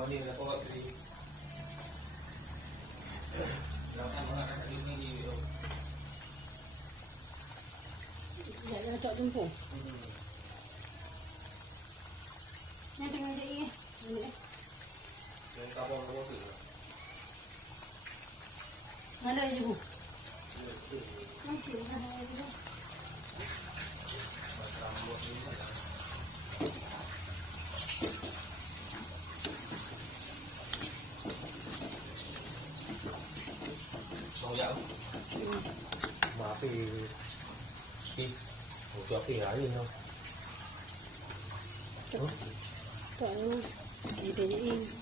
Banding lah kau tadi. Jangan mengatakan ini video. Jangan cok jempol. Ni tengah jadi ni. Jangan kabur kabur tu. Mana je bu? Nanti ada je. Mau dạo mà khi cho khi ấy đi không Cok. Cok ni. Ini